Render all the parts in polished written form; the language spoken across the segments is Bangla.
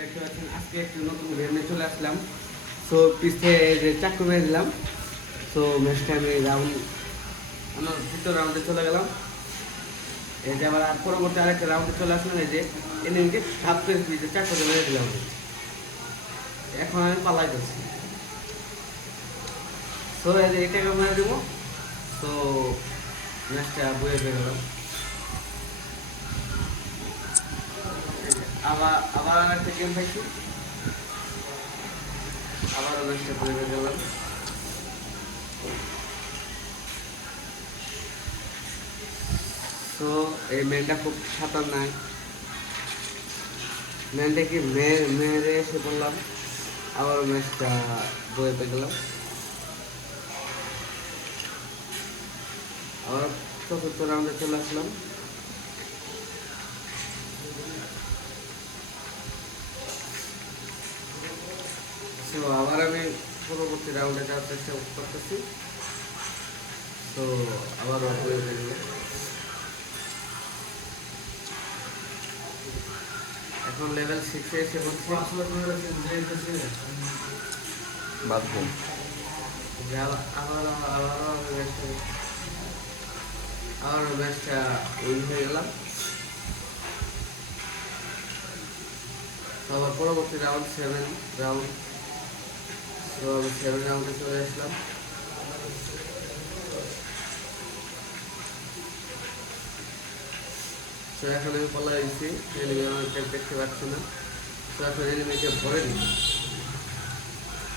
দেখতে পাচ্ছেন আজকে একটু নতুন গেম নিয়ে চলে আসলাম। সো পিছে যে চাকু মেরে দিলাম। সো ম্যাচটা আমি রাউন্ড আমার দ্বিতীয় রাউন্ডে চলে গেলাম। এই যে আবার পরবর্তী আরেকটা রাউন্ডে চলে আসলাম। এই যে এনিমিকে ধাপ করে দিয়ে চাকুতে মেরে দিলাম। এখন আমি পালাই যাচ্ছি। সো এই যে এটাকে মেরে দেবো। সো ম্যাচটা বয়ে হয়ে গেলাম। আবার আবার একটা গেম পাইছি, আবারও ম্যাচটা বয়ে হয়ে গেলাম। তো এই ম্যানটা খুব সাঁতার নাই, ম্যানটাকে মেরে এসে বললাম, আবার ম্যাচটা বইতে গেলাম। আবার চতুর্থ রাউন্ডে চলে আসলাম। তো আবার আমি পরবর্তী রাউন্ডে যাওয়ার চেষ্টা করতেছি। তো আবার বইতে গেল। এখন লেভেল 6 এসে বলছে বাথরুম আবার ম্যাচটা উইন হয়ে গেলাম। তো আবার পরবর্তী রাউন্ড 7 রাউন্ড। তো আমি 7 রাউন্ডে চলে আসলাম। তো এখন আমি পলা দিচ্ছি, এনিমি আমাকে দেখতে পাচ্ছি না। তো এখন এনিমিকে ভরে দিই।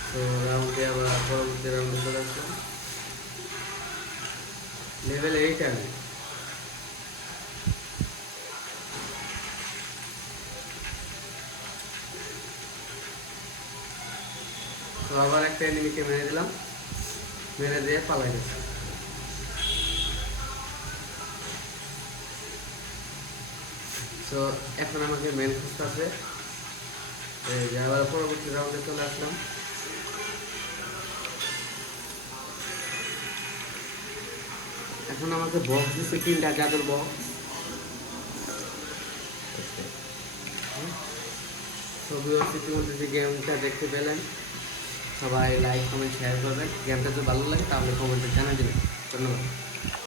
তো রাউন্ডে আবার পরবর্তী রাউন্ডে চলে আসলাম। লেভেল 8 আমি। তো আবার একটা এনিমিকে মেরে দিলাম, মেরে দিয়ে পালাই গেছে। তো এখন আমাকে মেন খুঁজতে আছে। এই যে আবার পরবর্তী রাউন্ডে চলে আসলাম। এখন আমাকে বক্স দিচ্ছে 3টা জাদুর বক্স। ছবি ইতিমধ্যে যে গেমটা দেখতে পেলেন, সবাই লাইক কমেন্ট শেয়ার করবেন। গেমটা যদি ভালো লাগে তাহলে কমেন্টে জানিয়ে দেবেন। ধন্যবাদ।